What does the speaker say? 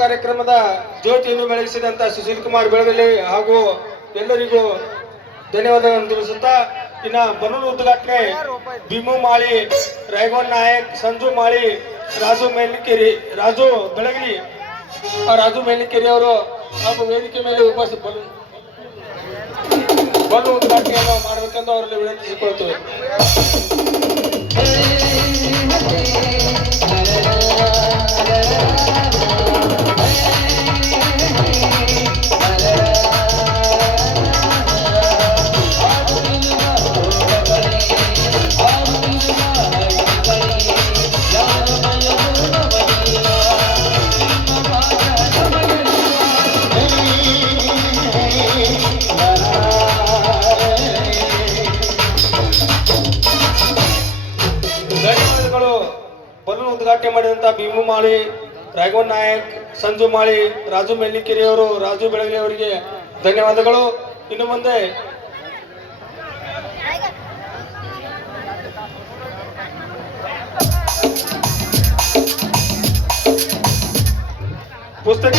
ಕಾರ್ಯಕ್ರಮದ ಜ್ಯೋತಿಯನ್ನು ಬೆಳಗಿಸಿದಂತ ಸುಶೀಲ್ ಕುಮಾರ್ ಬೆಳಗಲಿ ಹಾಗೂ ಎಲ್ಲರಿಗೂ ಧನ್ಯವಾದಗಳನ್ನು ತಿಳಿಸುತ್ತಾ ಇನ್ನ ಬಲೂನ್ ಉದ್ಘಾಟನೆ ಭೀಮು ಮಾಳಿ, ರಾಯಗೌಡ ನಾಯಕ್, ಸಂಜು ಮಾಳಿ, ರಾಜು ಮೇಲಿಕೇರಿ, ರಾಜು ಬೆಳಗಲಿ, ರಾಜು ಮೇಲಿಕೇರಿ ಅವರು ಹಾಗೂ ವೇದಿಕೆ ಮೇಲೆ ಉಪಸ್ಥಿತ ಬಲೂನ್ ಉದ್ಘಾಟನೆಯನ್ನು ಮಾಡಬೇಕೆಂದು ಅವರಲ್ಲಿ ವಿನಂತಿಸಿಕೊಳ್ತೇವೆ. ಬಲೂನ್ ಉದ್ಘಾಟನೆ ಮಾಡಿದಂತ ಭೀಮು ಮಾಳಿ, ರಾಯಗೌಡ ನಾಯಕ್, ಸಂಜು ಮಾಳಿ, ರಾಜು ಮೆಲ್ಲಿಕೆರೆ ಅವರು, ರಾಜು ಬೆಳಗಲಿ ಅವರಿಗೆ ಧನ್ಯವಾದಗಳು. ಇನ್ನು ಮುಂದೆ ಪುಸ್ತಕ